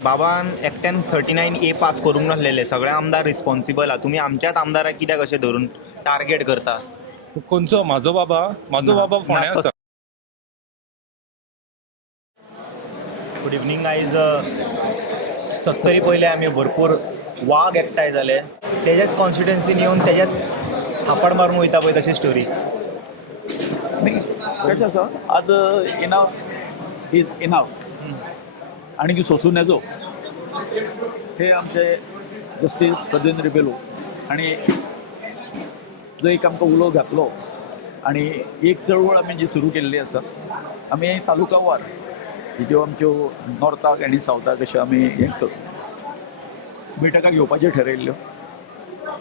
बाबान एकट्यान 39A pass करूंक नासलेले सगळे आमदार रिस्पॉन्सिबल आहा. तुम्ही आमच्याच आमदाराक कित्याक अशें धरून टार्गेट करता? कोणचो म्हाजो बाबा फोंड्या आसा. Good evening guys. सत्तरी पयले आमी भरपूर वाग एकठांय जाले, तेज्याच कॉन्स्टिट्युएन्सीन येवन तेज्यात थापड मारून वयता पळय तशी स्टोरी. नाही कशें आसा आज इनफ इज इनफ आणि सोसून येजो हे आमचे जस्टीस प्रद्युम्न रिबेलो आणि जो एक आमकां उलो घातलो आणि एक चळवळ आमी जी सुरू केल्ली आसा. आमी तालुका वार ज्यो आमच्यो नॉर्थाक आनी सावथाक अश्यो आमी बैठका घेवपाच्यो ठरयल्ल्यो.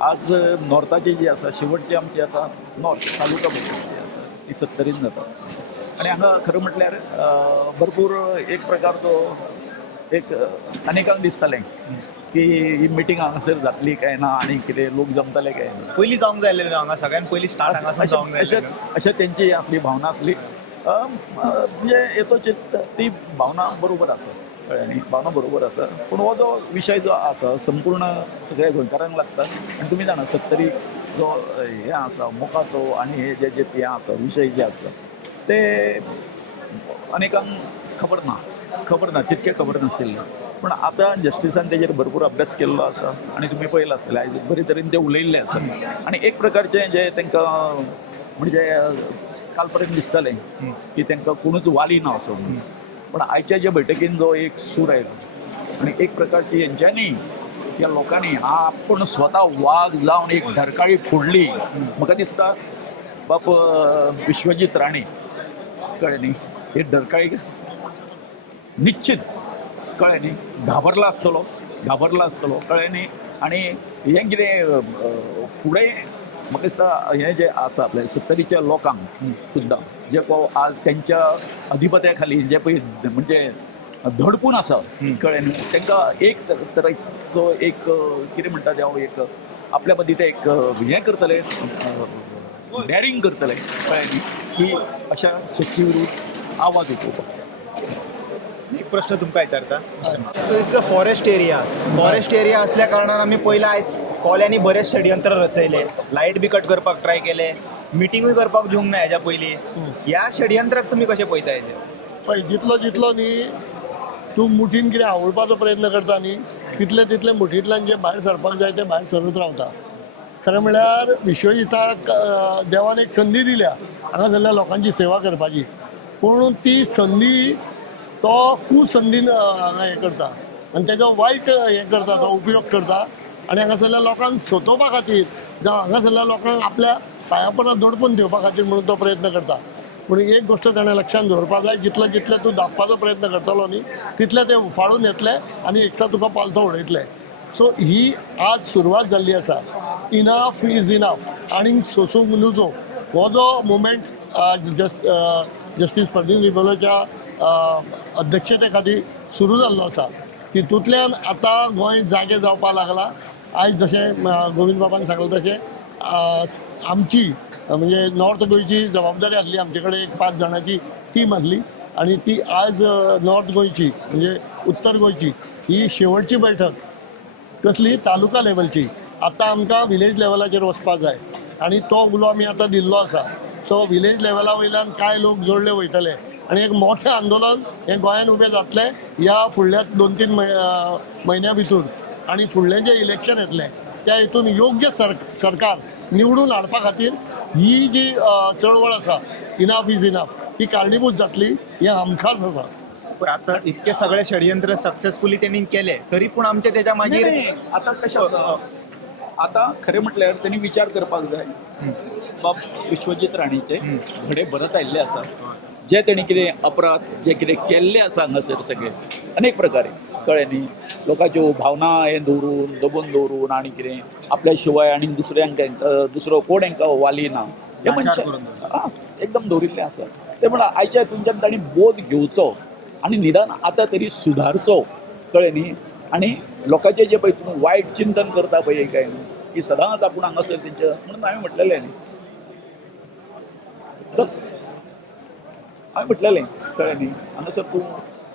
आज नॉर्थाची जी आसा शेवटची आमची आतां नॉर्थ तालुका बैठक जी आसा ती 70 जाता आणि हांगा खरें म्हटल्यार भरपूर एक प्रकारचो एक अनेकांक दिसतालें की ही मिटींग हांगासर जातली काय ना आनी कितें लोक जमतले काय ना. पयलीं जावंक जाय आसलें हांगा सगळ्यान पयलीं स्टार्ट हांगासून जावंक जाय आसलें. अशें तेंची आपली भावना आसली. म्हणजे येतोच ती भावना बरोबर आसा कळ्ळें न्ही, भावना बरोबर आसा. पूण हो जो विशय जो आसा संपूर्ण सगळ्या गोंयकारांक लागता आनी तुमी जाणा 70 जो हे आसा मोकाचो आनी हे जे हें आसा विशय जे आसा ते अनेकांक खबर ना तितकें खबर नाशिल्लें. पूण आतां जस्टिसान तेजेर भरपूर अभ्यास केल्लो आसा आनी तुमी पळयलां आसतलें आयज बरे तरेन ते उलयल्ले आसा आनी एक प्रकारचें जे तांकां म्हणजे काल पर्यंत दिसतालें की तांकां कोणूच वाली ना असो म्हणून. पण आयच्या ज्या बैठकीन जो एक सूर आयलो आनी एक प्रकारची हेंच्यांनी ह्या लोकांनी आपण स्वता वाग जावन एक धरकाळी फोडली. म्हाका दिसता बाप विश्वजीत राणे कळ्ळें न्ही, हे धरकाळीक निश्चित कळ्ळें न्ही घाबरला आसतलो कळ्ळें न्ही. आनी हें कितें फुडें म्हाका दिसता हें जें आसा आपल्या 70च्या लोकांक सुद्दां जे आज त्यांच्या अधिपत्या खाली जे पळय म्हणजे धडपून आसा कळ्ळें न्ही तांकां एक तरेचो एक कितें म्हणटा ते हांव एक आपल्या मदीं ते एक हें करतले डॅरिंग करतले कळ्ळें न्ही की अशा शक्ती विरुद्ध आवाज उठोवपाक. एक प्रश्न तुमकां विचारता. सो फॉरेस्ट एरिया असल्या कारणान आमी पयला आयज कोल्यांनी बरेच षडयंत्र रचयले, लायट बी कट करपाक ट्राय केले, मिटींगूय करपाक दिवंक ना हेज्या पयलीं. ह्या षडयंत्राक तुमी कशें पळयता हेजें? पळय जितलो न्ही तूं मुठीन कितें आवडपाचो प्रयत्न करता न्ही तितले मुठींतल्यान जे भायर सरपाक जाय ते भायर सरत रावता. खरें म्हळ्यार विश्वजिताक देवान एक संदी दिल्या हांगासरल्या लोकांची सेवा करपाची. पूण ती संदी तो कुसंदीन हांगा हें करता आनी तेजो वायट हें करता, तो उपयोग करता आनी हांगासरल्या लोकांक सोंतोवपा खातीर जावं हांगासरल्या लोकांक आपल्या पांया पोंदा दडपून दिवपा खातीर म्हणून तो प्रयत्न करता. पूण एक गोश्ट ताणें लक्षांत दवरपाक जाय, जितले तूं धांपपाचो प्रयत्न करतलो न्ही तितले ते फाळून येतले आनी एकसा तुका पालतो उडयतले. सो ही आज सुरवात जाल्ली आसा. इनफ इज इनफ आनीक सोसूंक नजो हो जो मुवमेंट जस्टीस प्रद्युम्न रिबेलोच्या अध्यक्षते खातीर सुरू जाल्लो आसा तितूंतल्यान आतां गोंय जागे जावपाक लागला. आयज जशें गोविंद बाबान सांगलें तशें आमची म्हणजे नॉर्थ गोंयची जबाबदारी आसली, आमचे कडेन एक 5 जाणांची टीम आसली आनी ती आयज नॉर्थ गोंयची म्हणजे उत्तर गोंयची ही शेवटची बैठक कसली तालुका लेवलची. आतां आमकां विलेज लेवलाचेर वचपाक जाय आनी तो उलो आमी आतां दिल्लो आसा. सो विलेज लेवला वयल्यान कांय लोक जोडले वयतले आनी एक मोठें आंदोलन हें गोंयांत उबें जातलें ह्या फुडल्या 2-3 म्हयन्या भितर. आनी फुडलें जें इलेक्शन येतलें त्या हितून योग्य सरकार निवडून हाडपा खातीर ही जी चळवळ आसा इनफ इज इनफ ही कारणीभूत जातली हें हमखास आसा. पण आतां इतके सगळे षडयंत्र सक्सेसफुली तेणी केले तरी पूण आमचे तेच्या मागीर आतां कशें आसा आतां खरें म्हटल्यार तेणी विचार करपाक जाय. बाब विश्वजीत राणेचे घडे भरत आयिल्ले आसा, जे तेणी कितें अपराध जे कितें केल्ले आसा हांगासर सगळे अनेक प्रकारे कळ्ळें न्ही. लोकांच्यो भावना हें दबोवन दवरून आनी कितें आपल्या शिवाय आनी दुसरो कोण हांकां वाली ना हे मनशां एकदम दवरिल्लें आसा. ते म्हणून आयच्या हितूंच्यान तांणी बोध घेवचो आनी निदान आतां तरी सुदारचो कळ्ळें न्ही. आनी लोकांचें जें पळय तुमी वायट चिंतन करता पळय काय की सदांच आपूण हांगासर तेंच्या म्हणून हांवें म्हटलेलें न्ही चल हांवें म्हटलेलें कळ्ळें न्ही हांगासर तूं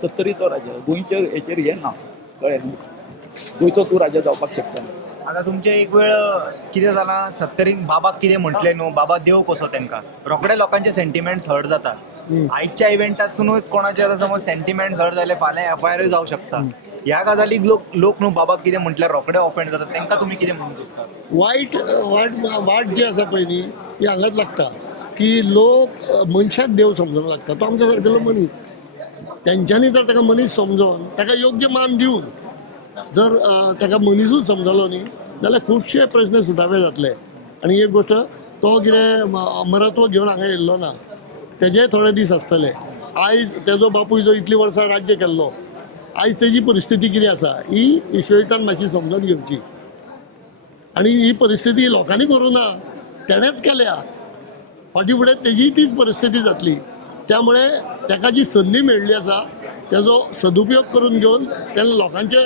70चो राजा गोंयचेर हेचेर हें ना कळ्ळें न्ही. गोंयचो तूं राजा जावपाक शकता ना. आता तुमचे एक वेळ कितें जालां 70 बाबाक कितें म्हटलें न्हू, बाबा देव कसो तांकां रोखडे लोकांचे सेंटिमेंट्स हर्ट जाता. आयच्या इव्हेंटासूनच कोणाचे आतां समज सेंटिमेंट्स हर्ट जाले फाल्यां FIR जावं शकता. ह्या गजालीक लोक न्हू बाबाक कितें म्हटल्यार रोखडे ऑफेंड जातात, तांकां तुमी कितें म्हणूंक सोदता? वाट जी आसा पळय न्ही ही हांगाच लागता की लोक मनशाक देव समजूंक लागता. तो आमच्या सारकेलो मनीस. तेंच्यांनी जर ताका मनीस समजोन ताका योग्य मान दिवन जर ताका मनीसूच समजलो न्ही जाल्यार खुबशे प्रश्न सुटावे जातले. आनी एक गोश्ट तो कितें अमरत्व घेवन हांगा येयल्लो ना, तेजे थोडे दीस आसतले. आयज तेजो बापूय जो इतलीं वर्सां राज्य केल्लो, आयज तेजी परिस्थिती कितें आसा ही विश्वयुध्दान मातशी समजून घेवची. आनी ही परिस्थिती लोकांनी करूं ना, तेणेच केल्या. फाटीं फुडें तेजी तीच परिस्थिती जातली. त्यामुळे ताका जी संदी मेळ्ळी आसा तेजो सदुपयोग करून घेवन तेन्ना लोकांचे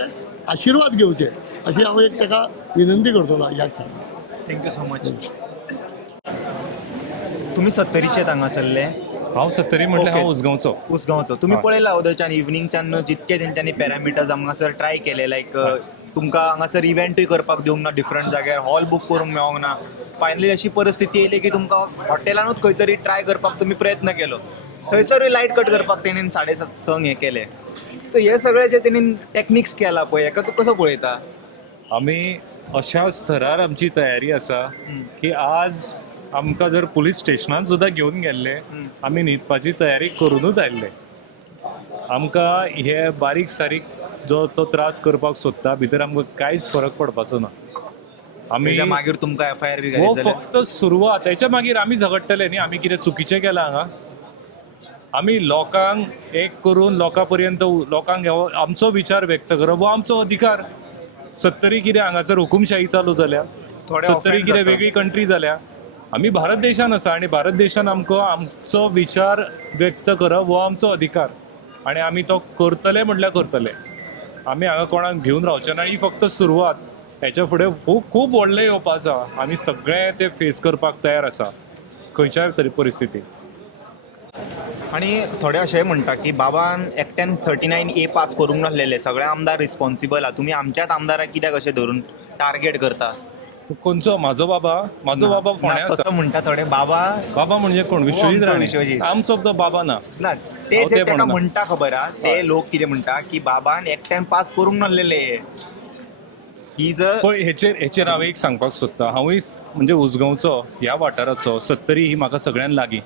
आशिर्वाद घेवचे अशी हांव एक ताका विनंती करतलो ह्या क्षणी. Thank you so much. तुमी 70चे हांगासरले, हांव 70 म्हटल्यार हांव Okay. उसगांवचो. उसगांवचो. तुमी हय. पळयला उदयच्यान इवनिंगच्यान जितके तेंच्यांनी पॅरामिटर्स हांगासर ट्राय केले, लायक तुमकां हांगासर इव्हेंटूय करपाक दिवंक ना, डिफरंट जाग्यार हॉल बूक करूंक मेळोंक ना. फायनली अशी परिस्थिती येयली की तुमकां हॉटेलानूच खंय तरी ट्राय करपाक तुमी प्रयत्न केलो. थंयसरूय लायट कट करपाक तेणीन 7:30 हें केलें. तर हे सगळे जे तेणीन टॅक्निक्स केला पळय, हेका तूं कसो पळयता? आमी अशा स्तरार आमची तयारी आसा की आज आमकां जर पुलीस स्टेशनान सुद्दां घेवन गेल्ले आमी न्हिदपाची तयारी करूनच आयल्ले. आमकां हे बारीक सारीक जो तो त्रास करपाक सोदता भितर आमकां कांयच फरक पडपाचो ना. आमी तेच्या मागीर तुमकां FIR बी हो घालीत जाल्यार फक्त सुरवात. तेच्या मागीर आमी झगडटले न्ही आमी कितें चुकीचें केलां हांगा. आमी लोकांक एक करून लोकां पर्यंत लोकांक आमचो विचार व्यक्त करप हो आमचो अधिकार. 70 कितें हांगासर हुकुमशाही चालू जाल्या, थोडे 70 offend कितें जाता. वेगळी कंट्री जाल्या. आमी भारत देशान आसा आनी भारत देशान आमकां आमचो विचार व्यक्त करप हो आमचो अधिकार आनी आमी तो करतले म्हटल्यार करतले. आमी हांगा कोणाक भिवन रावचे ना. ही फक्त सुरवात. हेच्या फुडें खूब व्हडलें येवपा आसा. आमी सगळे ते फेस करपाक तयार आसा खंयच्याय तरी परिस्थितीक. आणि थोडे अशें म्हणटा की बाबान एकट्यान 39A पास करूंक नासलेले, सगळे आमदार रिस्पॉन्सिबल आहा. तुमी आमच्याच आमदाराक कित्याक अशें धरून टार्गेट करता? खंयचो? म्हाजो बाबा फोंड्या तसं आसा. म्हणटा थोडे. बाबा म्हणजे कोण? विश्वजीत आमचो राणे. विश्वजीत. आमचो तो बाबा ना. ना ते हांव जे ते ताका म्हणना. म्हणटा खबर आहा, ते लोक कितें म्हणटा की बाबान एकट्यान पास करूंक नासलेले. ही जर पळय हेचेर हांव एक सांगपाक सोदतां. हांवूय म्हणजे उसगांवचो ह्या वाठाराचो. 70 ही म्हाका सगळ्यान लागीं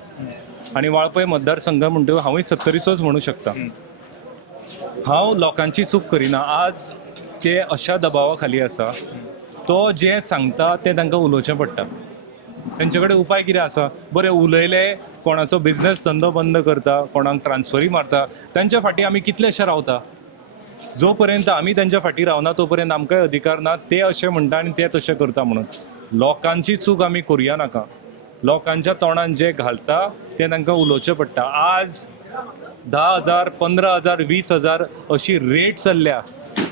आनी वाळपय मतदारसंघ म्हणटकीर हांवूय 70चोच म्हणूं शकता. हांव लोकांची चूक करिना. आज ते अशा दबावा खाली आसा, तो जें सांगता तें तांकां उलोवचें पडटा. तेंचे कडेन उपाय कितें आसा? बरें उलयले, कोणाचो बिझनेस धंदो बंद करता, कोणाक ट्रान्सफरी मारता, तांच्या फाटीं आमी कितलेशे रावता. जो पर्यंत आमी तांच्या फाटीं रावना तो पर्यंत आमकांय अधिकार ना. ते अशें म्हणटा आनी ते तशें करता म्हणून. लोकांची चूक आमी करुया नाका. लोकांच्या तोंडान जें घालता तें तांकां उलोवचें पडटा. आज 10,000, 15,000, 20,000 अशी रेट चल्ल्या.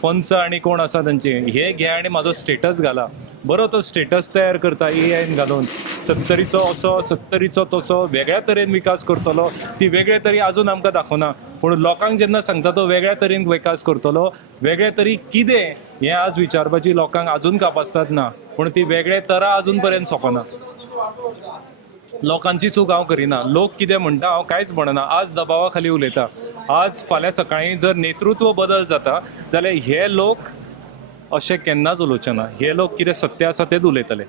पंच आनी कोण आसा तांचे हे घे आनी म्हाजो स्टेटस घाला. बरो तो स्टेटस तयार करता AI घालून. 70चो असो, 70चो तसो, वेगळ्या तरेन विकास करतलो. ती वेगळे तरी आजून आमकां दाखोवना. पूण लोकांक जेन्ना सांगता तो वेगळ्या तरेन विकास करतलो, वेगळे तरी कितें हें आज विचारपाची लोकांक आजून कापासतात ना. पूण ती वेगळे तरा आजून पर्यंत सोंपना. लोकांची चूक हांव करिना. लोक कितें म्हणटा हांव कांयच म्हणना. आज दबावा खाली उलयता. आज फाल्यां सकाळीं जर नेतृत्व बदल जाता जाल्यार हे लोक अशें केन्नाच उलोवचे ना. हे लोक कितें सत्य आसा तेच उलयतले.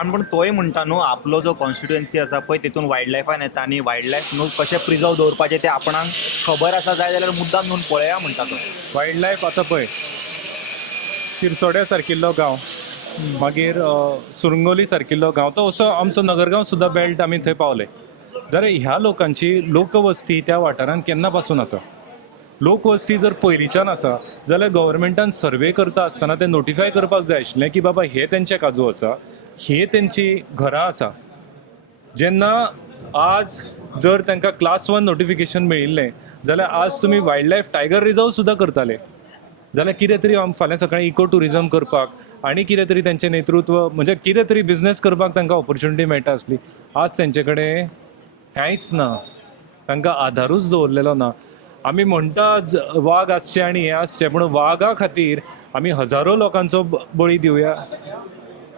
आनी पण तोय म्हणटा न्हू आपलो जो कॉन्स्टिट्युएन्सी आसा पळय तितून वायल्ड लायफान येता आनी वायल्ड लायफ न्हू कशें प्रिजर्व दवरपाचें तें आपणाक खबर आसा जाय जाल्यार मुद्दाम न्हू पळया म्हणटा तो. वायल्ड लायफ आतां पळय शिरसोड्या सारकिल्लो गांव, मागीर सुरंगोली सारकिल्लो गांव, तो असो आमचो नगरगांव सुद्दां बेल्ट आमी थंय पावले. जाल्यार ह्या लोकांची लोकवस्ती त्या वाठारांत केन्ना पासून आसा. लोकवस्ती जर पयलींच्यान आसा जाल्यार गव्हर्मेंटान सर्वे करता आसतना तें नोटिफाय करपाक जाय आशिल्लें की बाबा हे तेंचे काजू आसा, हे तेंची घरां आसा. जेन्ना आज जर तांकां क्लास 1 नोटिफिकेशन मेळिल्लें जाल्यार आज तुमी वायल्ड लायफ टायगर रिजर्व सुद्दां करताले. जाल्यार कितें तरी फाल्यां सकाळीं इको टुरिजम करपाक आनी कितें तरी तेंचें नेतृत्व म्हणजे कितें तरी बिझनेस करपाक तांकां ऑपॉर्च्युनिटी मेळटा आसली. आज तेंचे कडेन कांयच ना. तांकां आधारूच दवरलेलो ना. आमी म्हणटा वाघ आसचे आनी हें आसचें, पूण वाघा खातीर आमी हजारो लोकांचो बळी दिवया.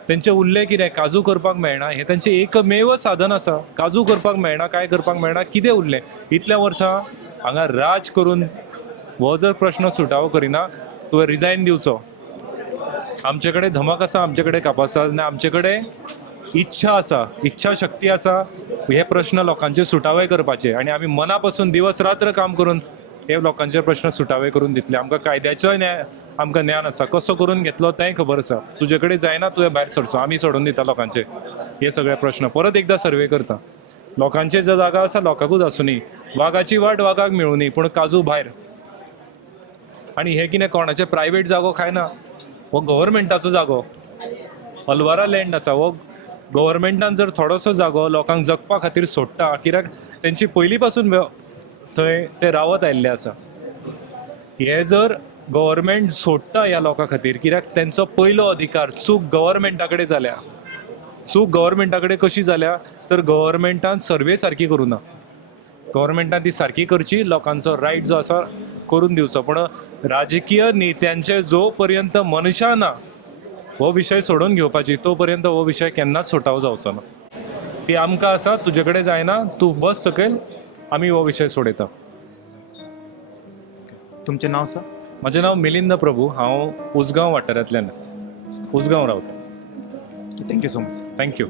तेंचे उरलें कितें? काजू करपाक मेळना, हें तेंचें एकमेव साधन आसा. काजू करपाक मेळना, काय करपाक मेळना, कितें उरलें? इतल्या वर्सां हांगा राज करून हो जर प्रश्न सुटावो करिना, तुवें रिजायन दिवचो. आमचे कडेन धमक आसा, आमचे कडेन कापास आसा, आनी आमचे कडेन इच्छा आसा, इच्छा शक्ती आसा हे प्रश्न लोकांचे सुटावे करपाचे. आनी आमी मना पासून दिवस रात्र काम करून हे लोकांचे प्रश्न सुटावे करून दितले. आमकां कायद्याचोय आमकां ज्ञान आसा, कसो करून घेतलो तेंय खबर आसा. तुजे कडेन जायना तुवें भायर सरचो, आमी सोडून दिता लोकांचे हे सगळे प्रश्न. परत एकदां सर्वे करता. लोकांचे जो जागा आसा लोकांकूच आसुनी, वाघाची वाट वाघाक मेळुनी, पूण काजू भायर. आनी हे कितें कोणाचे प्रायवेट जागो खायना, हो गव्हर्मेंटाचो जागो. अलवारा लँड आसा, हो गव्हर्मेंटान जर थोडोसो जागो लोकांक जगपा खातीर सोडटा, कित्याक तेंची पयलीं पासून थंय ते रावत आयिल्ले आसा. हे जर गव्हर्मेंट सोडटा ह्या लोकां खातीर, कित्याक तेंचो पयलो अधिकार चूक गव्हर्मेंटा कडेन जाल्या. चूक गव्हर्मेंटा कडेन कशी जाल्या तर गव्हर्मेंटान सर्वे सारकी करूना. गव्हर्मेंटान ती सारकी करची, लोकांचो रायट जो आसा करून दिवचो. पूण राजकीय नेत्यांचे जो पर्यंत मनशा ना हो विशय सोडून घेवपाची, तो पर्यंत हो विशय केन्नाच सुटावो जावचो ना. ती आमकां आसा, तुजे कडेन जायना, तूं बस सकयल, आमी हो विशय सोडयता. तुमचें नांव सर? म्हजें नांव मिलिंद प्रभू, हांव उसगांव वाठारांतल्यान, उसगांव रावता. Thank you so much. थँक्यू.